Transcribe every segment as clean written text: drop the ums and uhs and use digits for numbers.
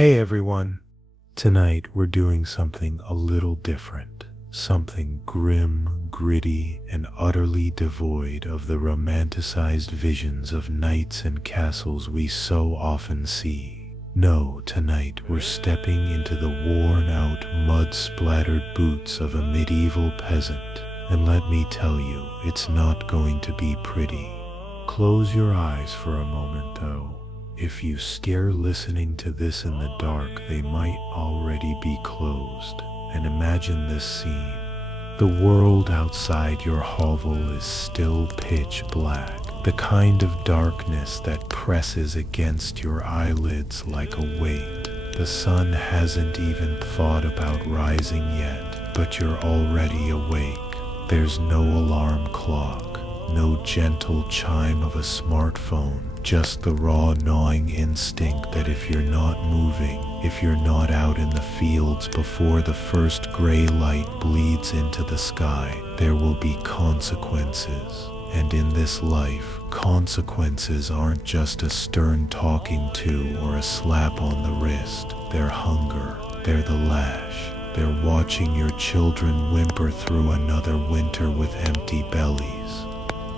Hey everyone! Tonight we're doing something a little different. Something grim, gritty, and utterly devoid of the romanticized visions of knights and castles we so often see. No, tonight we're stepping into the worn-out, mud-splattered boots of a medieval peasant. And let me tell you, it's not going to be pretty. Close your eyes for a moment though. If you scare listening to this in the dark, they might already be closed. And imagine this scene. The world outside your hovel is still pitch black. The kind of darkness that presses against your eyelids like a weight. The sun hasn't even thought about rising yet, but you're already awake. There's no alarm clock, no gentle chime of a smartphone. Just the raw gnawing instinct that if you're not moving, if you're not out in the fields before the first gray light bleeds into the sky, there will be consequences. And in this life, consequences aren't just a stern talking to or a slap on the wrist. They're hunger, they're the lash. They're watching your children whimper through another winter with empty bellies.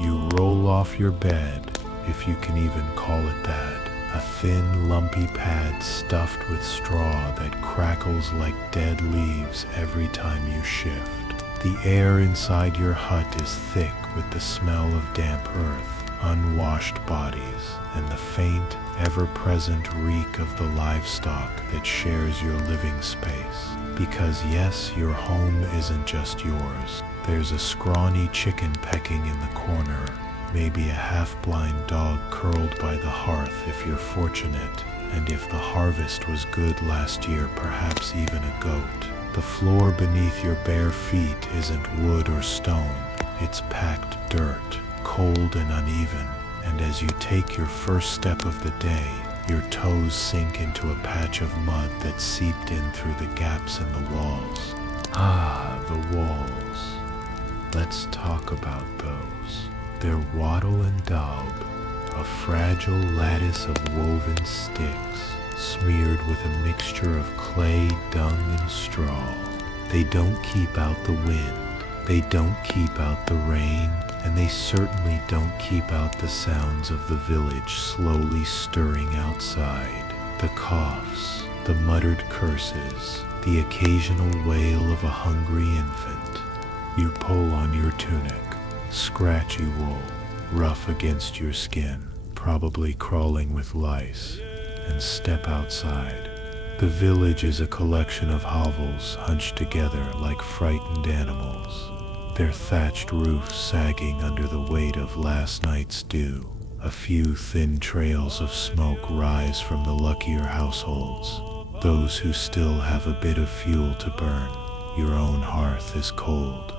You roll off your bed, if you can even call it that, a thin, lumpy pad stuffed with straw that crackles like dead leaves every time you shift. The air inside your hut is thick with the smell of damp earth, unwashed bodies, and the faint, ever-present reek of the livestock that shares your living space. Because yes, your home isn't just yours. There's a scrawny chicken pecking in the corner, maybe a half-blind dog curled by the hearth if you're fortunate, and if the harvest was good last year, perhaps even a goat. The floor beneath your bare feet isn't wood or stone, it's packed dirt, cold and uneven, and as you take your first step of the day, your toes sink into a patch of mud that seeped in through the gaps in the walls. Ah, the walls. Let's talk about those. They're wattle and daub, a fragile lattice of woven sticks, smeared with a mixture of clay, dung, and straw. They don't keep out the wind, they don't keep out the rain, and they certainly don't keep out the sounds of the village slowly stirring outside. The coughs, the muttered curses, the occasional wail of a hungry infant. You pull on your tunic. Scratchy wool, rough against your skin, probably crawling with lice, and step outside. The village is a collection of hovels hunched together like frightened animals, their thatched roofs sagging under the weight of last night's dew. A few thin trails of smoke rise from the luckier households, those who still have a bit of fuel to burn. Your own hearth is cold.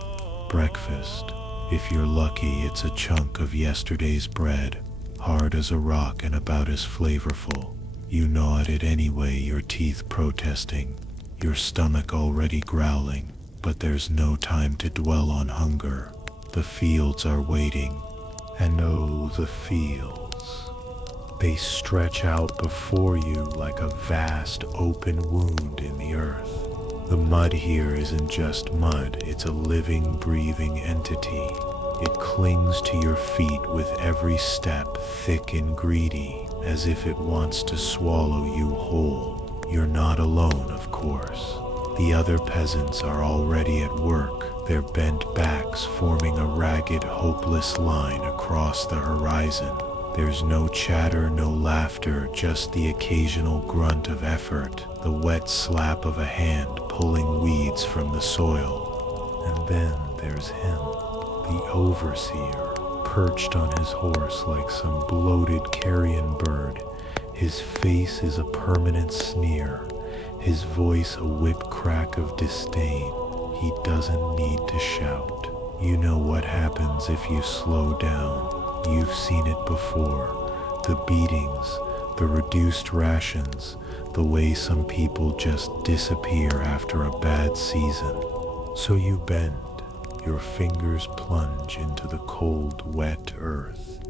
Breakfast. If you're lucky, it's a chunk of yesterday's bread, hard as a rock and about as flavorful. You gnaw at it anyway, your teeth protesting, your stomach already growling, but there's no time to dwell on hunger. The fields are waiting, and oh, the fields. They stretch out before you like a vast open wound in the earth. The mud here isn't just mud, it's a living, breathing entity. It clings to your feet with every step, thick and greedy, as if it wants to swallow you whole. You're not alone, of course. The other peasants are already at work, their bent backs forming a ragged, hopeless line across the horizon. There's no chatter, no laughter, just the occasional grunt of effort, the wet slap of a hand pulling weeds from the soil. And then there's him, the overseer, perched on his horse like some bloated carrion bird. His face is a permanent sneer, his voice a whip crack of disdain. He doesn't need to shout. You know what happens if you slow down. You've seen it before. The beatings, the reduced rations, the way some people just disappear after a bad season. So you bend, your fingers plunge into the cold, wet earth,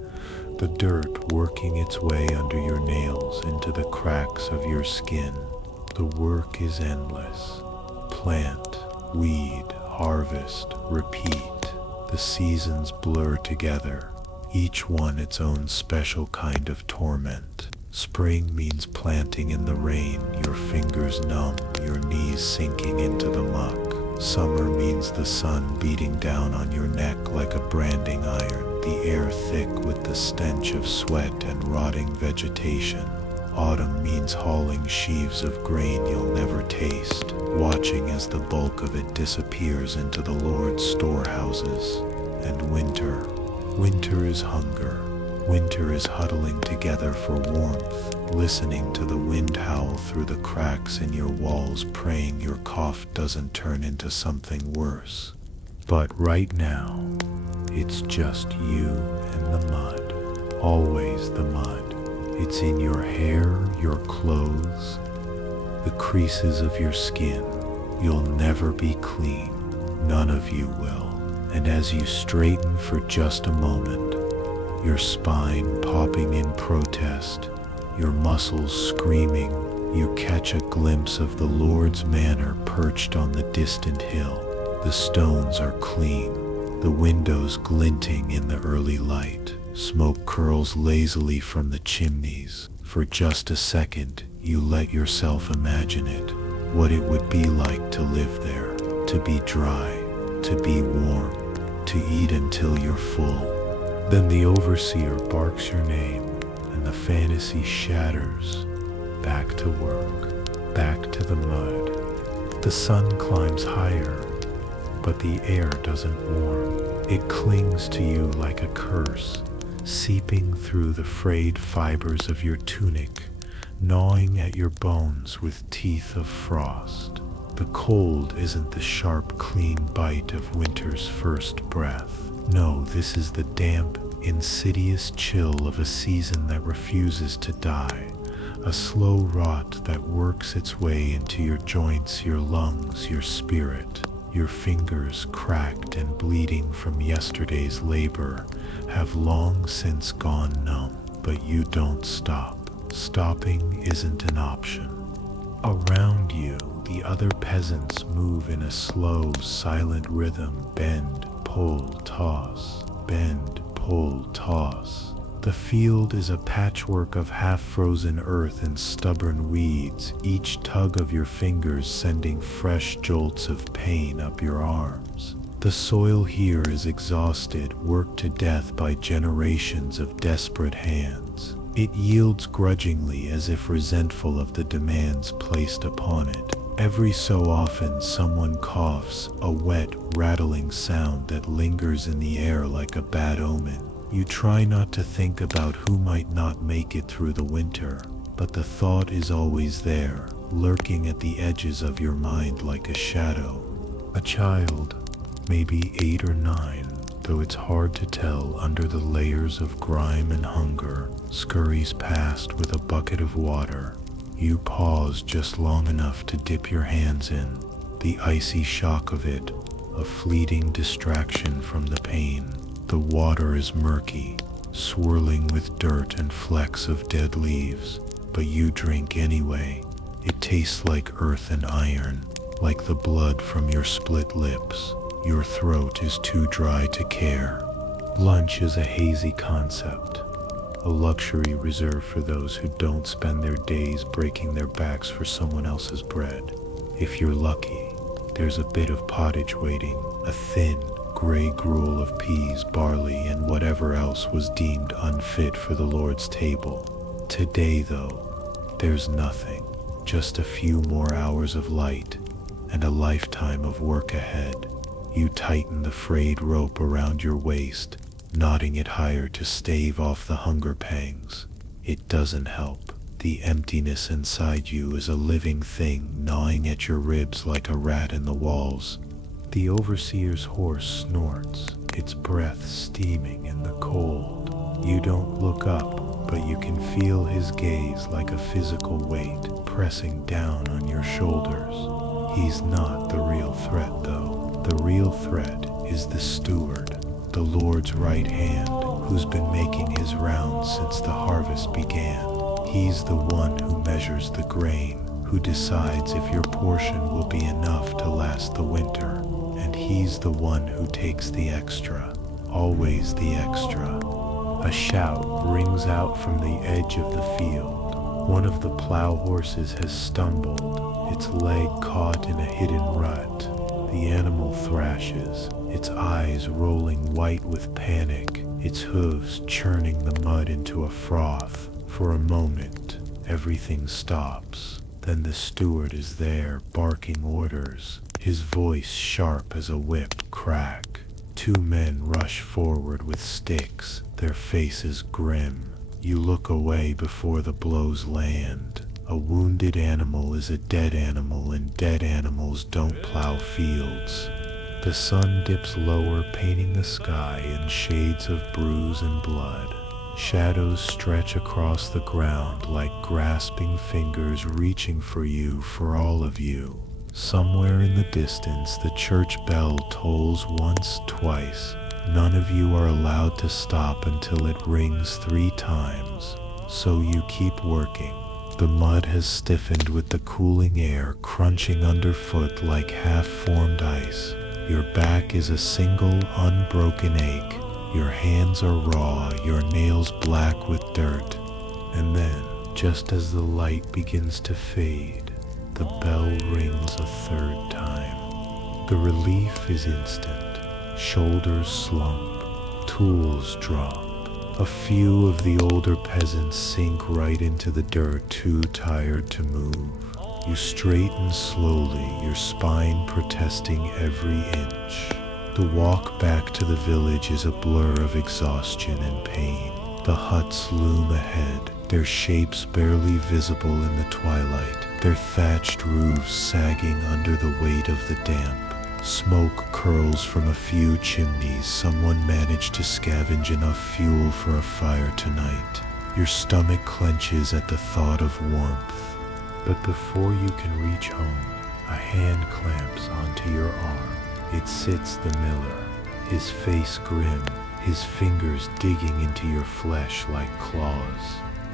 the dirt working its way under your nails into the cracks of your skin. The work is endless. Plant, weed, harvest, repeat. The seasons blur together, each one its own special kind of torment. Spring means planting in the rain, your fingers numb, your knees sinking into the muck. Summer means the sun beating down on your neck like a branding iron, the air thick with the stench of sweat and rotting vegetation. Autumn means hauling sheaves of grain you'll never taste, watching as the bulk of it disappears into the Lord's storehouses. And winter. Winter is hunger. Winter is huddling together for warmth, listening to the wind howl through the cracks in your walls, praying your cough doesn't turn into something worse. But right now, it's just you and the mud. Always the mud. It's in your hair, your clothes, the creases of your skin. You'll never be clean. None of you will. And as you straighten for just a moment, your spine popping in protest, your muscles screaming, you catch a glimpse of the Lord's manor perched on the distant hill. The stones are clean, the windows glinting in the early light. Smoke curls lazily from the chimneys. For just a second, you let yourself imagine it, what it would be like to live there, to be dry, to be warm, to eat until you're full. Then the overseer barks your name, and the fantasy shatters. Back to work, back to the mud. The sun climbs higher, but the air doesn't warm. It clings to you like a curse, seeping through the frayed fibers of your tunic, gnawing at your bones with teeth of frost. The cold isn't the sharp, clean bite of winter's first breath. No, this is the damp, insidious chill of a season that refuses to die, a slow rot that works its way into your joints, your lungs, your spirit. Your fingers, cracked and bleeding from yesterday's labor, have long since gone numb, but you don't stop. Stopping isn't an option. Around you, the other peasants move in a slow, silent rhythm. Bend, pull, toss. Bend, pull, toss. The field is a patchwork of half-frozen earth and stubborn weeds, each tug of your fingers sending fresh jolts of pain up your arms. The soil here is exhausted, worked to death by generations of desperate hands. It yields grudgingly, as if resentful of the demands placed upon it. Every so often someone coughs, a wet, rattling sound that lingers in the air like a bad omen. You try not to think about who might not make it through the winter, but the thought is always there, lurking at the edges of your mind like a shadow. A child, maybe 8 or 9, though it's hard to tell under the layers of grime and hunger, scurries past with a bucket of water. You pause just long enough to dip your hands in, the icy shock of it, a fleeting distraction from the pain. The water is murky, swirling with dirt and flecks of dead leaves, but you drink anyway. It tastes like earth and iron, like the blood from your split lips. Your throat is too dry to care. Lunch is a hazy concept, a luxury reserved for those who don't spend their days breaking their backs for someone else's bread. If you're lucky, there's a bit of pottage waiting, a thin, gray gruel of peas, barley, and whatever else was deemed unfit for the Lord's table. Today, though, there's nothing, just a few more hours of light and a lifetime of work ahead. You tighten the frayed rope around your waist, knotting it higher to stave off the hunger pangs. It doesn't help. The emptiness inside you is a living thing gnawing at your ribs like a rat in the walls. The overseer's horse snorts, its breath steaming in the cold. You don't look up, but you can feel his gaze like a physical weight pressing down on your shoulders. He's not the real threat, though. The real threat is the steward, the Lord's right hand, who's been making his rounds since the harvest began. He's the one who measures the grain, who who decides if your portion will be enough to last the winter, and he's the one who takes the extra, always the extra. A shout rings out from the edge of the field. One of the plow horses has stumbled, its leg caught in a hidden rut. The animal thrashes, its eyes rolling white with panic, its hooves churning the mud into a froth. For a moment, everything stops. Then the steward is there, barking orders, his voice sharp as a whip crack. Two men rush forward with sticks, their faces grim. You look away before the blows land. A wounded animal is a dead animal, and dead animals don't plow fields. The sun dips lower, painting the sky in shades of bruise and blood. Shadows stretch across the ground like grasping fingers reaching for you, for all of you. Somewhere in the distance, the church bell tolls once, twice. None of you are allowed to stop until it rings 3 times. So you keep working. The mud has stiffened with the cooling air crunching underfoot like half-formed ice. Your back is a single, unbroken ache. Your hands are raw, your nails black with dirt. And then, just as the light begins to fade, the bell rings a 3rd time. The relief is instant. Shoulders slump, tools drop. A few of the older peasants sink right into the dirt, too tired to move. You straighten slowly, your spine protesting every inch. The walk back to the village is a blur of exhaustion and pain. The huts loom ahead, their shapes barely visible in the twilight, their thatched roofs sagging under the weight of the damp. Smoke curls from a few chimneys. Someone managed to scavenge enough fuel for a fire tonight. Your stomach clenches at the thought of warmth. But before you can reach home, a hand clamps onto your arm. It sits the miller, his face grim, his fingers digging into your flesh like claws.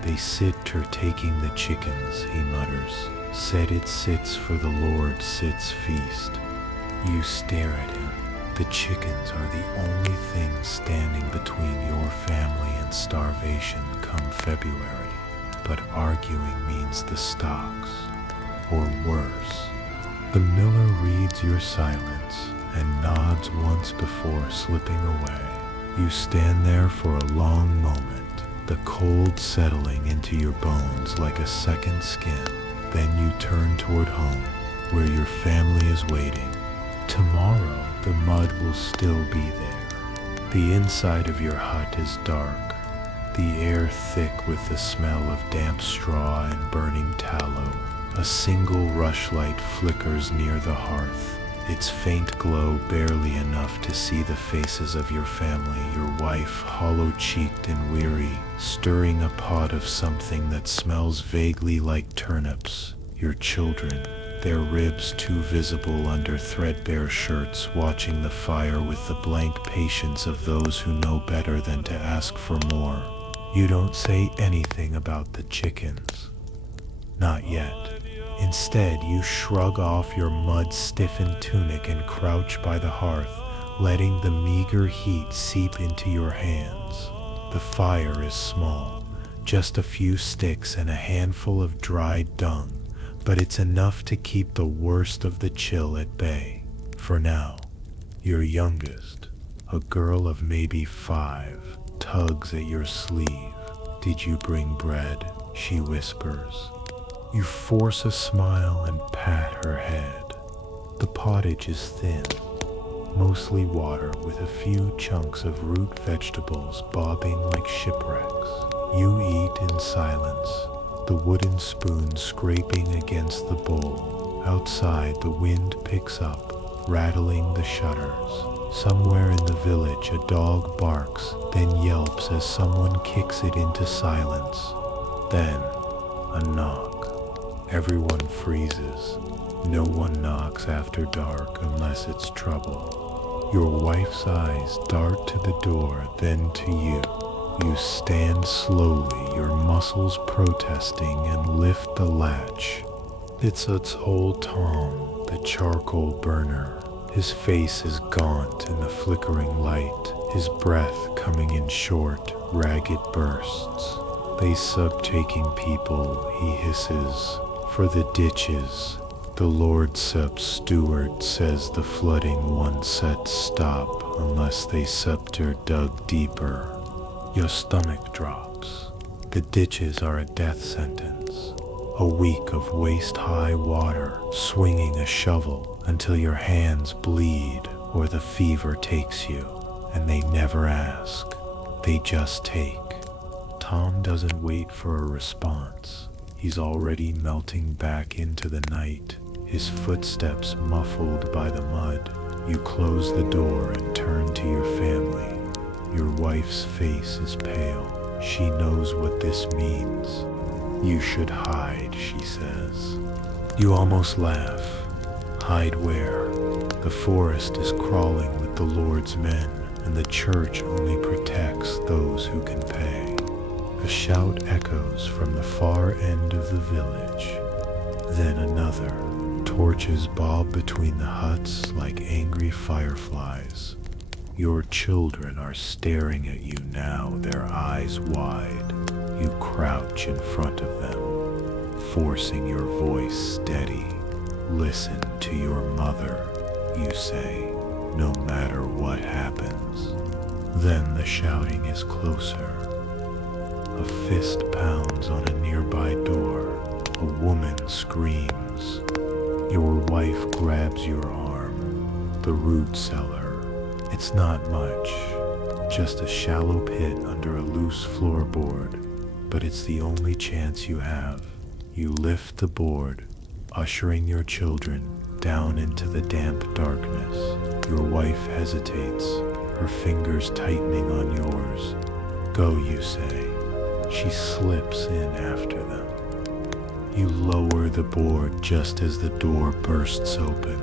They sit her taking the chickens, he mutters. Said it sits for the Lord sits feast. You stare at him. The chickens are the only thing standing between your family and starvation come February. But arguing means the stocks, or worse. The miller reads your silence and nods once before slipping away. You stand there for a long moment, the cold settling into your bones like a second skin. Then you turn toward home, where your family is waiting. Tomorrow, the mud will still be there. The inside of your hut is dark, the air thick with the smell of damp straw and burning tallow. A single rushlight flickers near the hearth, its faint glow barely enough to see the faces of your family, your wife hollow-cheeked and weary, stirring a pot of something that smells vaguely like turnips, your children, their ribs too visible under threadbare shirts, watching the fire with the blank patience of those who know better than to ask for more. You don't say anything about the chickens. Not yet. Instead, you shrug off your mud-stiffened tunic and crouch by the hearth, letting the meager heat seep into your hands. The fire is small, just a few sticks and a handful of dried dung, but it's enough to keep the worst of the chill at bay. For now, your youngest, a girl of maybe 5, tugs at your sleeve. "Did you bring bread?" she whispers. You force a smile and pat her head. The pottage is thin, mostly water with a few chunks of root vegetables bobbing like shipwrecks. You eat in silence, the wooden spoon scraping against the bowl. Outside, the wind picks up, rattling the shutters. Somewhere in the village, a dog barks, then yelps as someone kicks it into silence. Then, a knock. Everyone freezes. No one knocks after dark unless it's trouble. Your wife's eyes dart to the door, then to you. You stand slowly, your muscles protesting, and lift the latch. It's old Tom, the charcoal burner. His face is gaunt in the flickering light, his breath coming in short, ragged bursts. They sub-taking people, he hisses, for the ditches. The Lord Sub-Steward says the flooding won't set stop unless they scepter dug deeper. Your stomach drops. The ditches are a death sentence. A week of waist-high water, swinging a shovel until your hands bleed or the fever takes you, and they never ask. They just take. Tom doesn't wait for a response. He's already melting back into the night, his footsteps muffled by the mud. You close the door and turn to your family. Your wife's face is pale. She knows what this means. You should hide, she says. You almost laugh. Hide where? The forest is crawling with the Lord's men, and the church only protects those who can pay. A shout echoes from the far end of the village. Then another. Torches bob between the huts like angry fireflies. Your children are staring at you now, their eyes wide. You crouch in front of them, forcing your voice steady. Listen to your mother, you say, no matter what happens. Then the shouting is closer. A fist pounds on a nearby door. A woman screams. Your wife grabs your arm. The root cellar. It's not much, just a shallow pit under a loose floorboard, but it's the only chance you have. You lift the board, ushering your children down into the damp darkness. Your wife hesitates, her fingers tightening on yours. Go, you say. She slips in after them. You lower the board just as the door bursts open.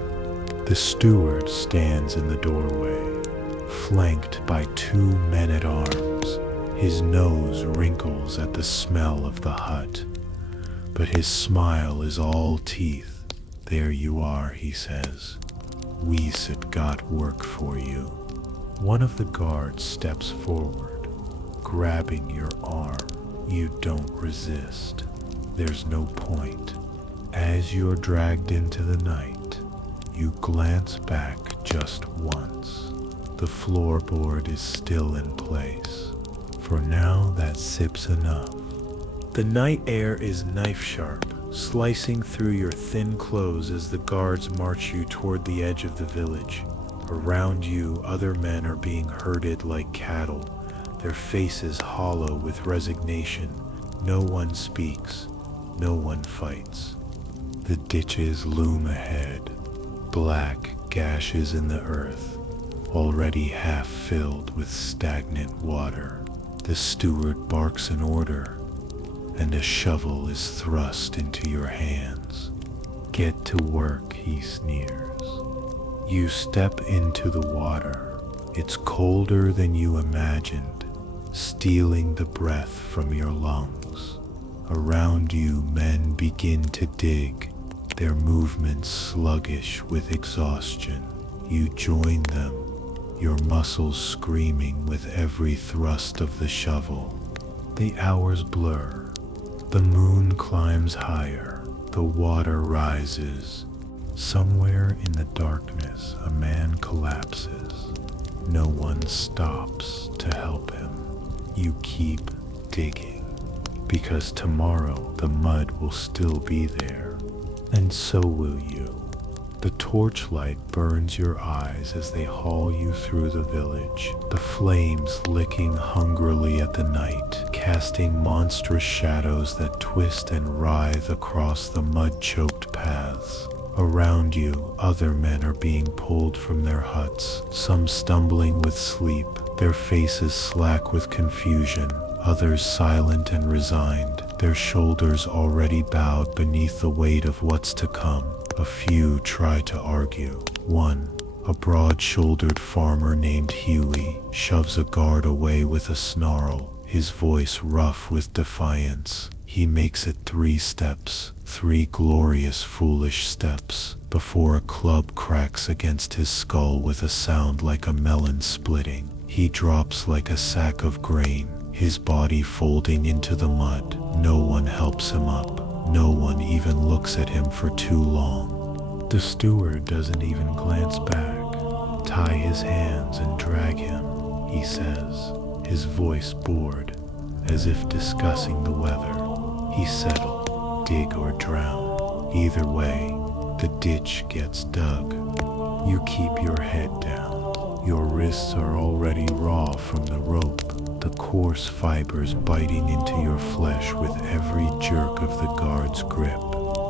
The steward stands in the doorway, flanked by 2 men-at-arms. His nose wrinkles at the smell of the hut, but his smile is all teeth. There you are, he says. We've got work for you. One of the guards steps forward, grabbing your arm. You don't resist. There's no point. As you're dragged into the night, you glance back just once. The floorboard is still in place. For now, that sip's enough. The night air is knife-sharp, slicing through your thin clothes as the guards march you toward the edge of the village. Around you, other men are being herded like cattle, their faces hollow with resignation. No one speaks. No one fights. The ditches loom ahead, black gashes in the earth, already half filled with stagnant water. The steward barks an order, and a shovel is thrust into your hands. Get to work, he sneers. You step into the water. It's colder than you imagined, stealing the breath from your lungs. Around you, men begin to dig, their movements sluggish with exhaustion. You join them, your muscles screaming with every thrust of the shovel. The hours blur. The moon climbs higher. The water rises. Somewhere in the darkness, a man collapses. No one stops to help him. You keep digging. Because tomorrow the mud will still be there, and so will you. The torchlight burns your eyes as they haul you through the village, the flames licking hungrily at the night, casting monstrous shadows that twist and writhe across the mud-choked paths. Around you, other men are being pulled from their huts, some stumbling with sleep, their faces slack with confusion, others silent and resigned, their shoulders already bowed beneath the weight of what's to come. A few try to argue. One, a broad-shouldered farmer named Huey, shoves a guard away with a snarl, his voice rough with defiance. He makes it 3 steps, 3 glorious foolish steps, before a club cracks against his skull with a sound like a melon splitting. He drops like a sack of grain, his body folding into the mud. No one helps him up. No one even looks at him for too long. The steward doesn't even glance back. Tie his hands and drag him, he says, his voice bored, as if discussing the weather. He settle, dig or drown. Either way, the ditch gets dug. You keep your head down. Your wrists are already raw from the rope, the coarse fibers biting into your flesh with every jerk of the guard's grip.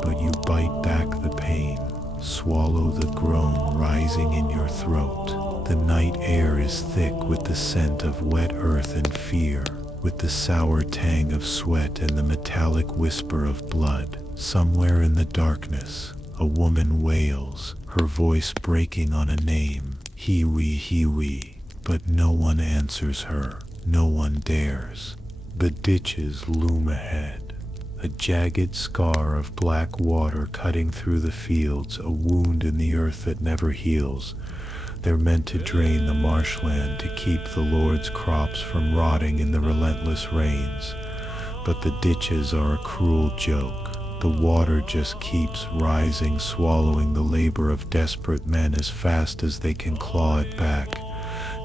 But you bite back the pain, swallow the groan rising in your throat. The night air is thick with the scent of wet earth and fear, with the sour tang of sweat and the metallic whisper of blood. Somewhere in the darkness, a woman wails, her voice breaking on a name, Hiwi, Hiwi, but no one answers her. No one dares. The ditches loom ahead, a jagged scar of black water cutting through the fields, a wound in the earth that never heals. They're meant to drain the marshland to keep the Lord's crops from rotting in the relentless rains. But the ditches are a cruel joke. The water just keeps rising, swallowing the labor of desperate men as fast as they can claw it back.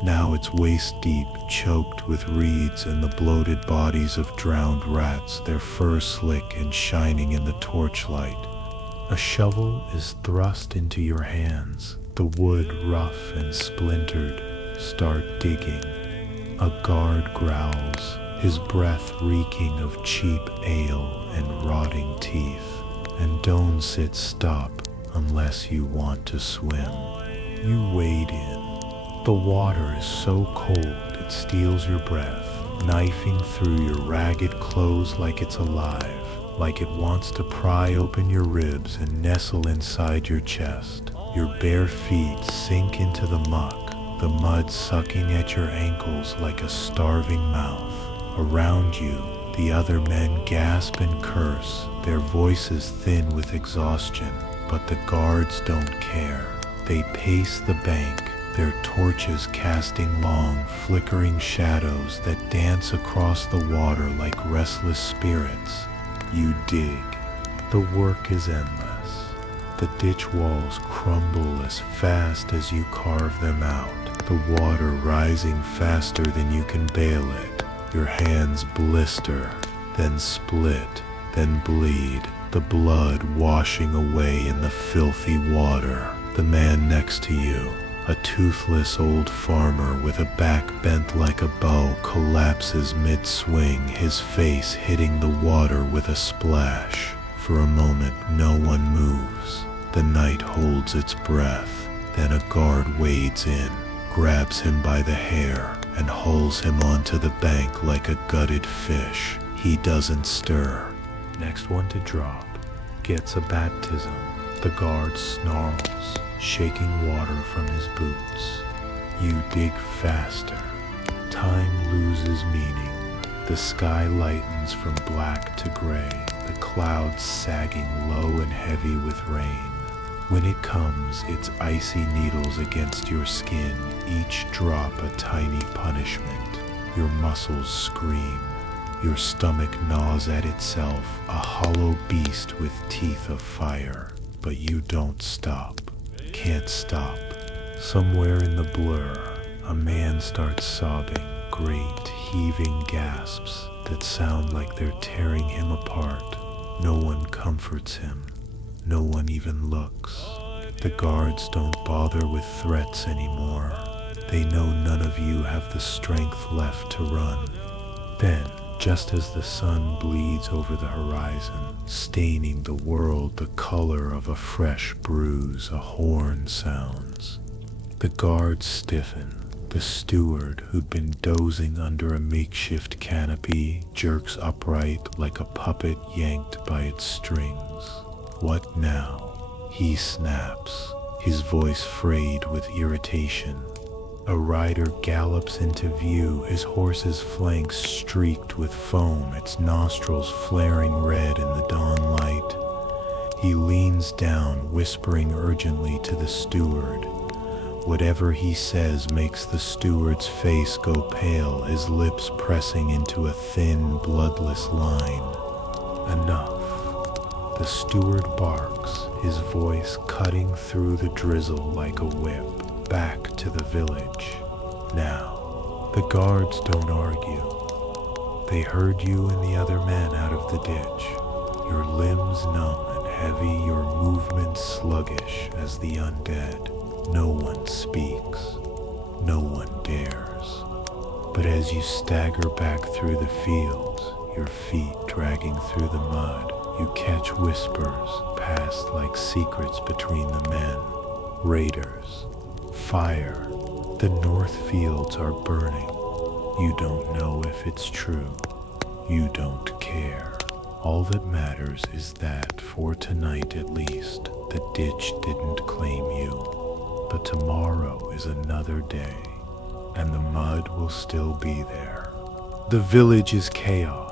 Now it's waist deep, choked with reeds and the bloated bodies of drowned rats, their fur slick and shining in the torchlight. A shovel is thrust into your hands, the wood rough and splintered. Start digging. A guard growls, his breath reeking of cheap ale and rotting teeth. And don't sit stop unless you want to swim. You wade in. The water is so cold it steals your breath, knifing through your ragged clothes like it's alive, like it wants to pry open your ribs and nestle inside your chest. Your bare feet sink into the muck, the mud sucking at your ankles like a starving mouth. Around you, the other men gasp and curse, their voices thin with exhaustion, but the guards don't care. They pace the bank, their torches casting long, flickering shadows that dance across the water like restless spirits. You dig. The work is endless. The ditch walls crumble as fast as you carve them out, the water rising faster than you can bail it. Your hands blister, then split, then bleed, the blood washing away in the filthy water. The man next to you, a toothless old farmer with a back bent like a bow, collapses mid-swing, his face hitting the water with a splash. For a moment, no one moves. The night holds its breath. Then a guard wades in, grabs him by the hair, and hauls him onto the bank like a gutted fish. He doesn't stir. Next one to drop gets a baptism. The guard snarls, shaking water from his boots. You dig faster. Time loses meaning. The sky lightens from black to gray, the clouds sagging low and heavy with rain. When it comes, it's icy needles against your skin, each drop a tiny punishment. Your muscles scream. Your stomach gnaws at itself, a hollow beast with teeth of fire. But you don't stop. Can't stop. Somewhere in the blur, a man starts sobbing, great heaving gasps that sound like they're tearing him apart. No one comforts him. No one even looks. The guards don't bother with threats anymore. They know none of you have the strength left to run. Then, just as the sun bleeds over the horizon, staining the world the color of a fresh bruise, a horn sounds. The guards stiffen. The steward, who'd been dozing under a makeshift canopy, jerks upright like a puppet yanked by its strings. What now? He snaps, his voice frayed with irritation. A rider gallops into view, his horse's flanks streaked with foam, its nostrils flaring red in the dawn light. He leans down, whispering urgently to the steward. Whatever he says makes the steward's face go pale, his lips pressing into a thin, bloodless line. Enough. The steward barks, his voice cutting through the drizzle like a whip. Back to the village. Now, the guards don't argue. They herd you and the other men out of the ditch. Your limbs numb and heavy, your movements sluggish as the undead. No one speaks. No one dares. But as you stagger back through the fields, your feet dragging through the mud, you catch whispers passed like secrets between the men. Raiders. Fire. The north fields are burning. You don't know if it's true. You don't care. All that matters is that, for tonight at least, the ditch didn't claim you. But tomorrow is another day, and the mud will still be there. The village is chaos.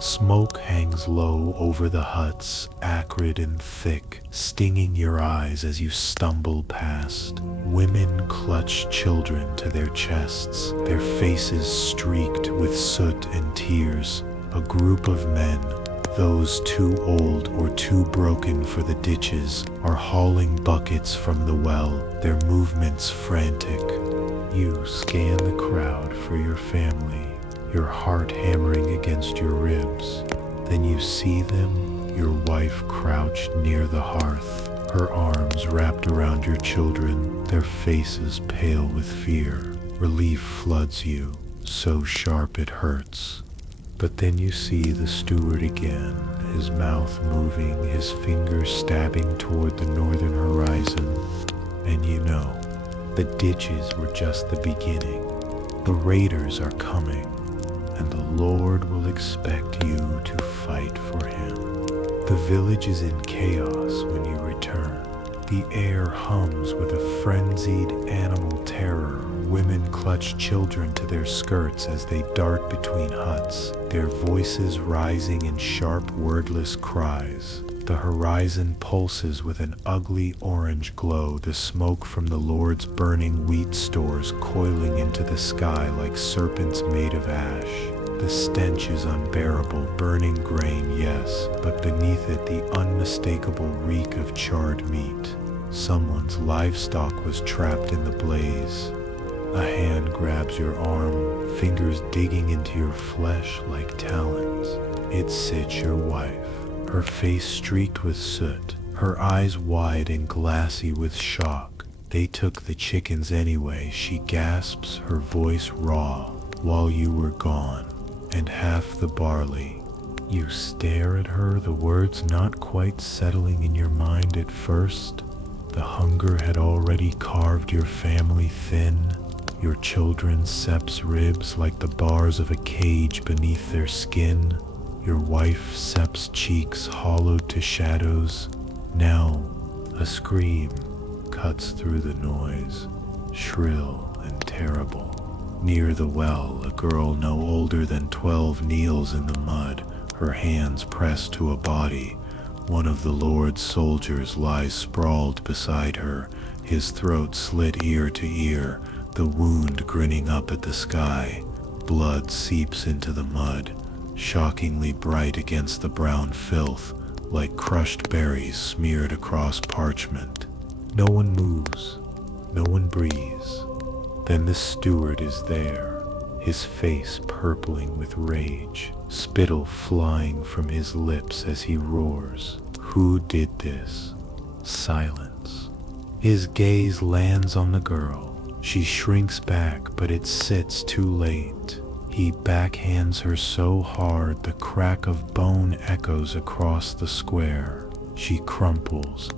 Smoke hangs low over the huts, acrid and thick, stinging your eyes as you stumble past. Women clutch children to their chests, their faces streaked with soot and tears. A group of men, those too old or too broken for the ditches, are hauling buckets from the well, their movements frantic. You scan the crowd for your family, your heart hammering against your ribs. Then you see them, your wife crouched near the hearth, her arms wrapped around your children, their faces pale with fear. Relief floods you, so sharp it hurts. But then you see the steward again, his mouth moving, his fingers stabbing toward the northern horizon. And you know, the ditches were just the beginning. The raiders are coming, and the Lord will expect you to fight for him. The village is in chaos when you return. The air hums with a frenzied animal terror. Women clutch children to their skirts as they dart between huts, their voices rising in sharp, wordless cries. The horizon pulses with an ugly orange glow, the smoke from the Lord's burning wheat stores coiling into the sky like serpents made of ash. The stench is unbearable, burning grain, yes, but beneath it the unmistakable reek of charred meat. Someone's livestock was trapped in the blaze. A hand grabs your arm, fingers digging into your flesh like talons. It's Sitch, your wife, her face streaked with soot, her eyes wide and glassy with shock. They took the chickens anyway, she gasps, her voice raw, while you were gone, and half the barley. You stare at her, the words not quite settling in your mind at first. The hunger had already carved your family thin, your children Sep's ribs like the bars of a cage beneath their skin, your wife Sep's cheeks hollowed to shadows. Now, a scream cuts through the noise, shrill and terrible. Near the well, a girl no older than 12 kneels in the mud, her hands pressed to a body. One of the Lord's soldiers lies sprawled beside her, his throat slit ear to ear, the wound grinning up at the sky. Blood seeps into the mud, shockingly bright against the brown filth, like crushed berries smeared across parchment. No one moves, no one breathes. Then the steward is there, his face purpling with rage, spittle flying from his lips as he roars. Who did this? Silence. His gaze lands on the girl. She shrinks back, but it sits too late. He backhands her so hard the crack of bone echoes across the square. She crumples,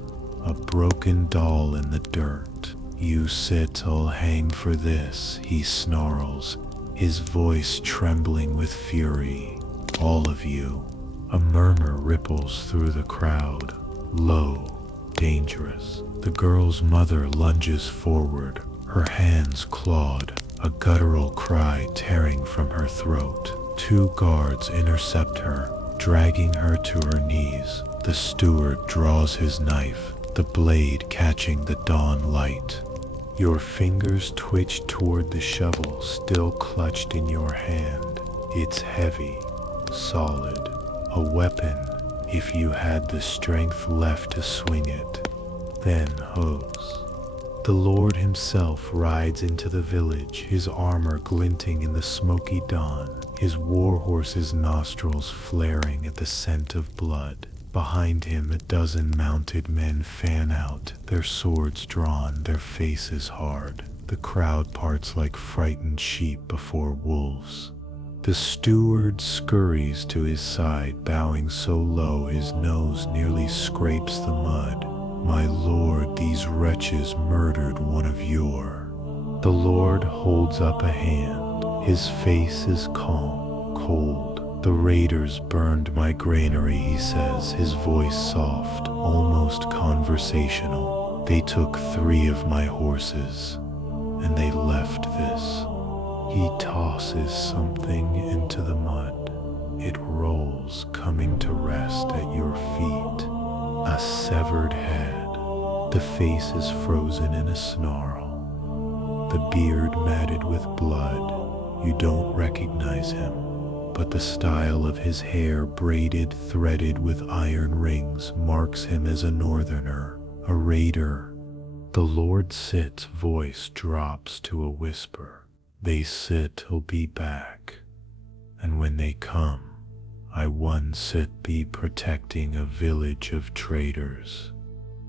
a broken doll in the dirt. You sit, I'll hang for this, he snarls, his voice trembling with fury. All of you. A murmur ripples through the crowd, low, dangerous. The girl's mother lunges forward, her hands clawed, a guttural cry tearing from her throat. Two guards intercept her, dragging her to her knees. The steward draws his knife, the blade catching the dawn light. Your fingers twitch toward the shovel still clutched in your hand. It's heavy, solid, a weapon if you had the strength left to swing it. Then hose. The Lord himself rides into the village, his armor glinting in the smoky dawn, his war horse's nostrils flaring at the scent of blood. Behind him, a dozen mounted men fan out, their swords drawn, their faces hard. The crowd parts like frightened sheep before wolves. The steward scurries to his side, bowing so low his nose nearly scrapes the mud. My lord, these wretches murdered one of your. The Lord holds up a hand. His face is calm, cold. The raiders burned my granary, he says, his voice soft, almost conversational. They took 3 of my horses, and they left this. He tosses something into the mud. It rolls, coming to rest at your feet. A severed head. The face is frozen in a snarl. The beard matted with blood. You don't recognize him, but the style of his hair, braided, threaded with iron rings, marks him as a northerner, a raider. The Lord sits, voice drops to a whisper. They sit, he'll be back. And when they come, I one sit be protecting a village of traitors.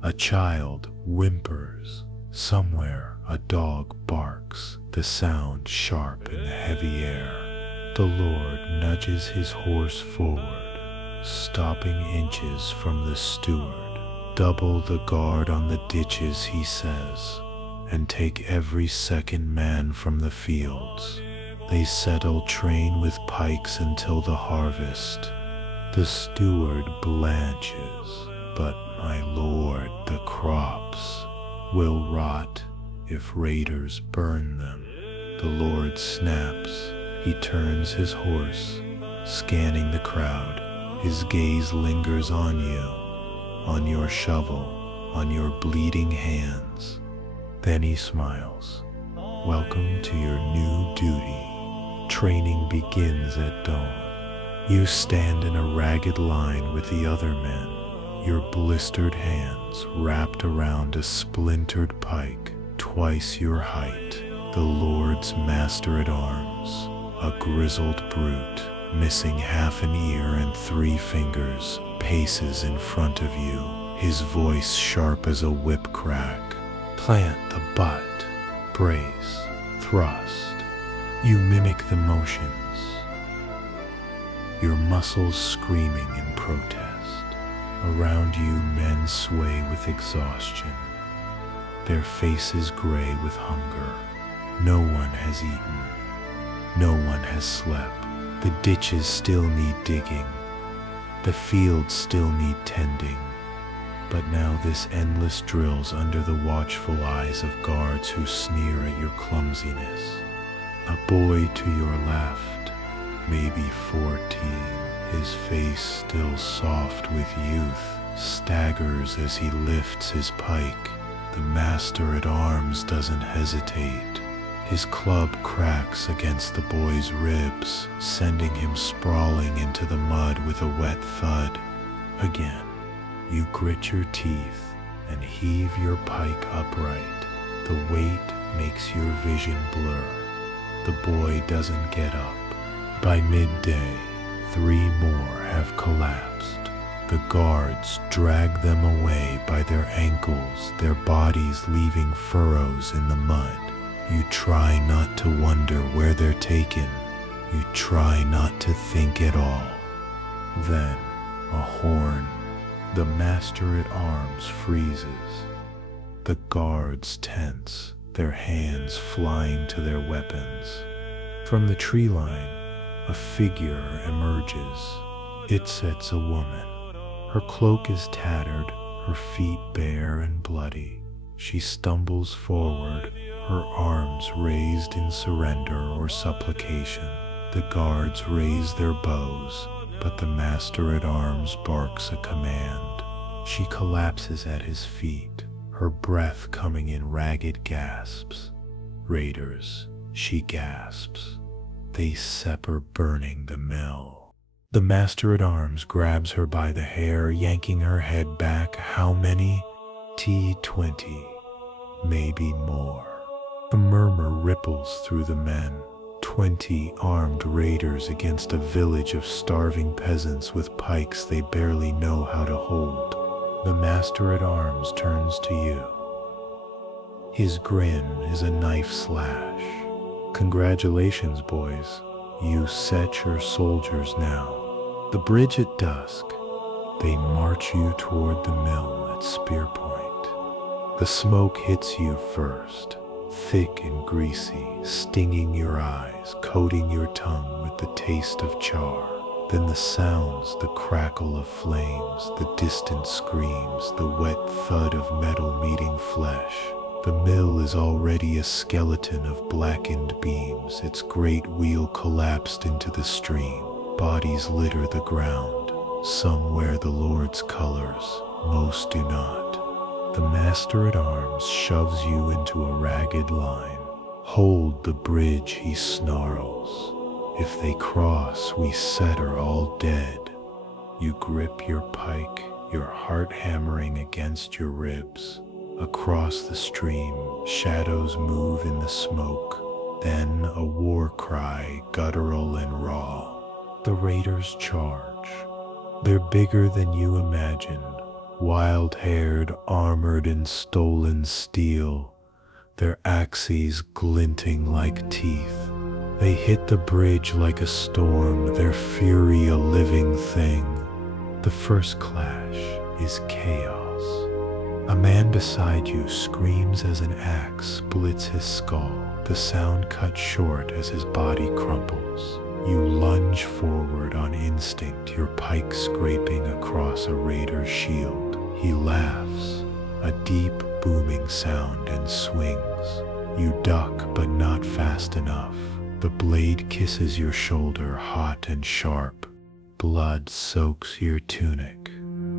A child whimpers. Somewhere a dog barks, the sound sharp in the heavy air. The Lord nudges his horse forward, stopping inches from the steward. Double the guard on the ditches, he says, and take every second man from the fields. They settle train with pikes until the harvest. The steward blanches, but my lord, the crops will rot if raiders burn them. The Lord snaps. He turns his horse, scanning the crowd. His gaze lingers on you, on your shovel, on your bleeding hands. Then he smiles. Welcome to your new duty. Training begins at dawn. You stand in a ragged line with the other men, your blistered hands wrapped around a splintered pike, twice your height. The Lord's master-at-arms, a grizzled brute, missing half an ear and 3 fingers, paces in front of you, his voice sharp as a whip crack. Plant the butt, brace, thrust. You mimic the motions, your muscles screaming in protest. Around you, men sway with exhaustion, their faces gray with hunger. No one has eaten, no one has slept. The ditches still need digging, the fields still need tending. But now this endless drills under the watchful eyes of guards who sneer at your clumsiness. A boy to your left, maybe 14, his face still soft with youth, staggers as he lifts his pike. The master-at-arms doesn't hesitate. His club cracks against the boy's ribs, sending him sprawling into the mud with a wet thud. Again, you grit your teeth and heave your pike upright. The weight makes your vision blur. The boy doesn't get up. By midday, 3 more have collapsed. The guards drag them away by their ankles, their bodies leaving furrows in the mud. You try not to wonder where they're taken. You try not to think at all. Then, a horn. The master-at-arms freezes. The guards tense, their hands flying to their weapons. From the tree line, a figure emerges. It sits a woman. Her cloak is tattered, her feet bare and bloody. She stumbles forward, her arms raised in surrender or supplication. The guards raise their bows, but the master-at-arms barks a command. She collapses at his feet, her breath coming in ragged gasps. "Raiders," she gasps. "They separ burning the mill." The master-at-arms grabs her by the hair, yanking her head back. "How many?" "T20, maybe more." A murmur ripples through the men. 20 armed raiders against a village of starving peasants with pikes they barely know how to hold. The master-at-arms turns to you. His grin is a knife slash. "Congratulations, boys. You set your soldiers now." The bridge at dusk. They march you toward the mill at spear point. The smoke hits you first, thick and greasy, stinging your eyes, coating your tongue with the taste of char. Then the sounds, the crackle of flames, the distant screams, the wet thud of metal meeting flesh. The mill is already a skeleton of blackened beams, its great wheel collapsed into the stream. Bodies litter the ground. Some wear the Lord's colors, most do not. The master-at-arms shoves you into a ragged line. "Hold the bridge," he snarls. "If they cross, we set her all dead." You grip your pike, your heart hammering against your ribs. Across the stream, shadows move in the smoke. Then a war cry, guttural and raw. The raiders charge. They're bigger than you imagined, wild-haired, armored in stolen steel, their axes glinting like teeth. They hit the bridge like a storm, their fury a living thing. The first clash is chaos. A man beside you screams as an axe splits his skull, the sound cut short as his body crumples. You lunge forward on instinct, your pike scraping across a raider's shield. He laughs, a deep booming sound, and swings. You duck, but not fast enough. The blade kisses your shoulder, hot and sharp. Blood soaks your tunic.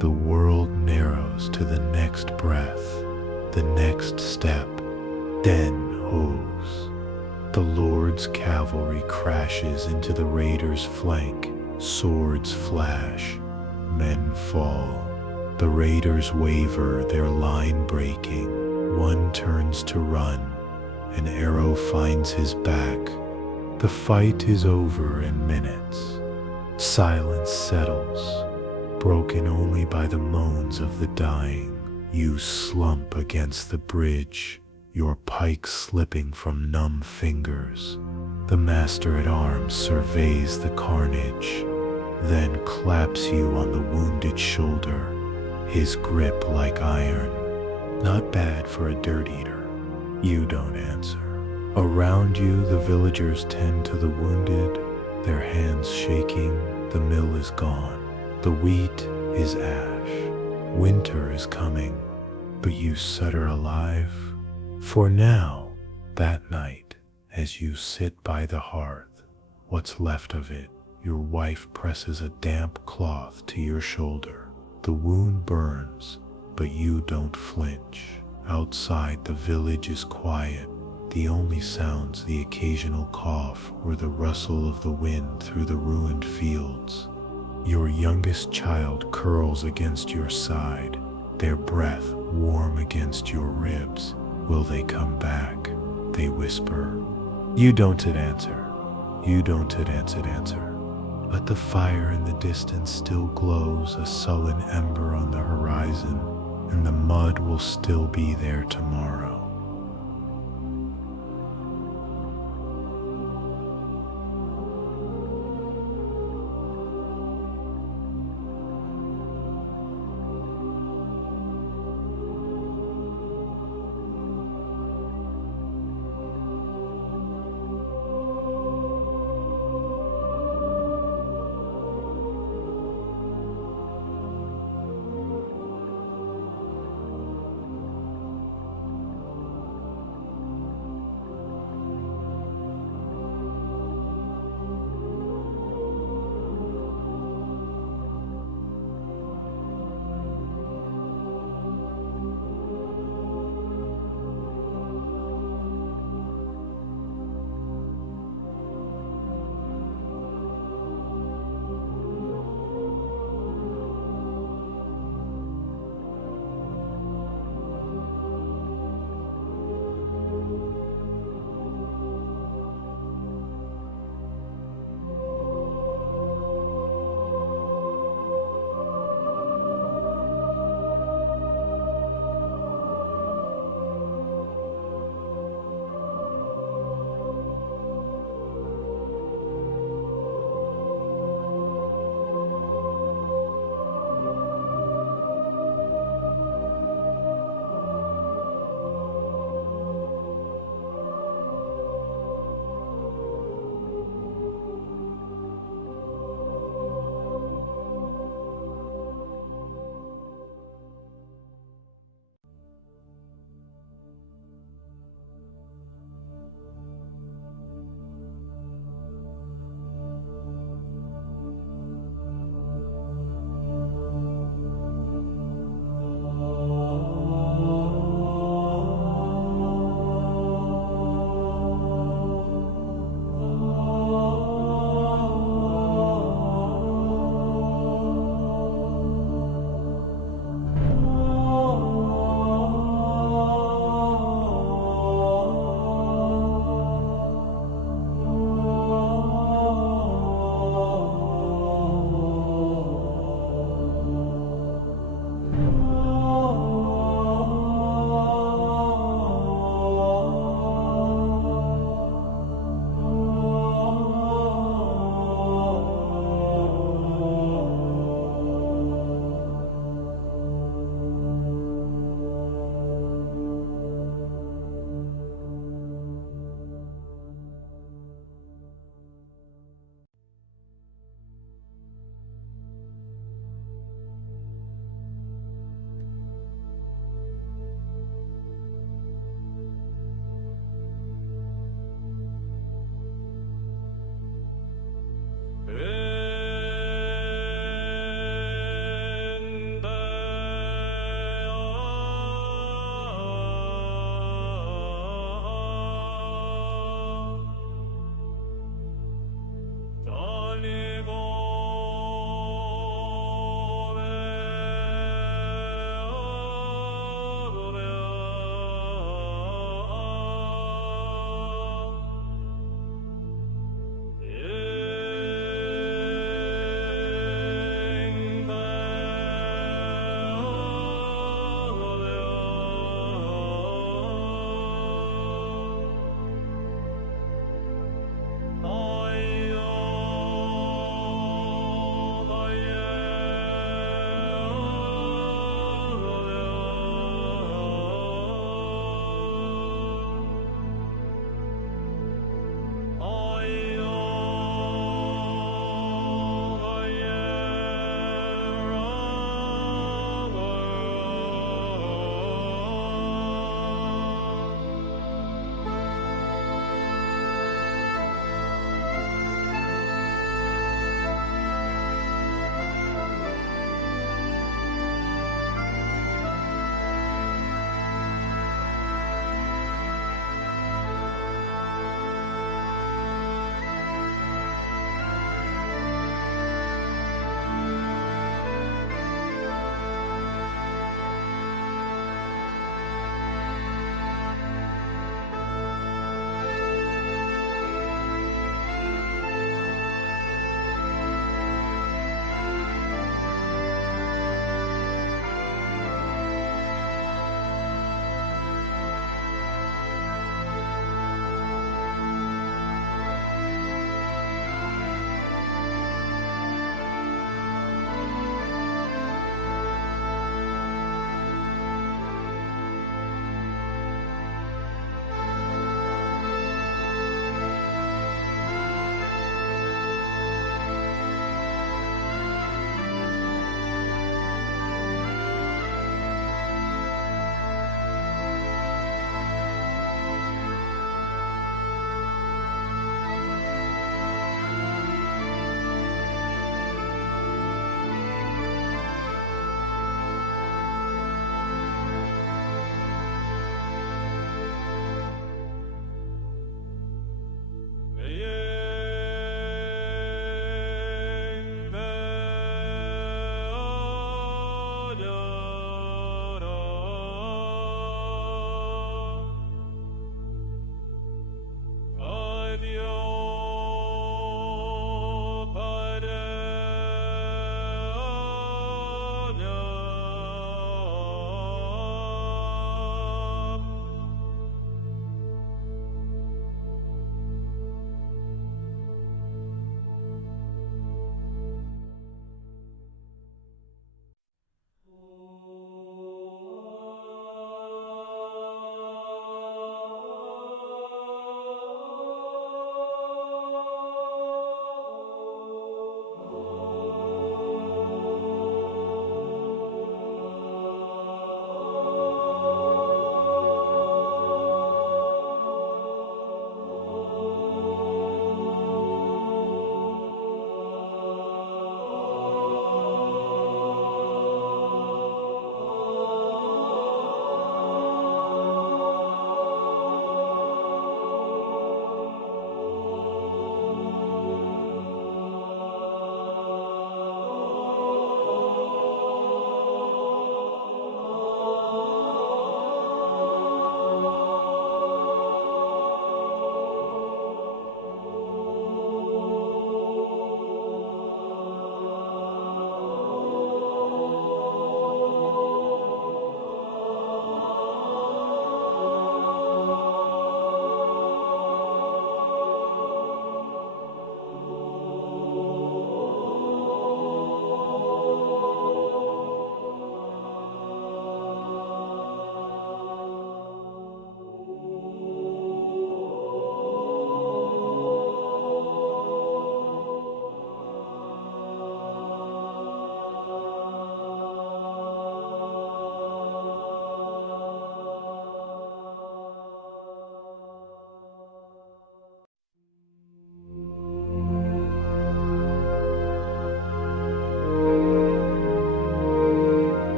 The world narrows to the next breath, the next step. Then hose. The Lord's cavalry crashes into the raiders' flank. Swords flash. Men fall. The raiders waver, their line breaking. One turns to run. An arrow finds his back. The fight is over in minutes. Silence settles, broken only by the moans of the dying. You slump against the bridge, your pike slipping from numb fingers. The master-at-arms surveys the carnage, then claps you on the wounded shoulder, his grip like iron. Not bad for a dirt eater. You don't answer. Around you, the villagers tend to the wounded, their hands shaking. The mill is gone. The wheat is ash. Winter is coming, but you set her alive. For now, that night, as you sit by the hearth, what's left of it, your wife presses a damp cloth to your shoulder. The wound burns, but you don't flinch. Outside, the village is quiet. The only sounds the occasional cough or the rustle of the wind through the ruined fields. Your youngest child curls against your side, their breath warm against your ribs. Will they come back? They whisper. You don't answer. You don't answer. But the fire in the distance still glows, a sullen ember on the horizon, and the mud will still be there tomorrow.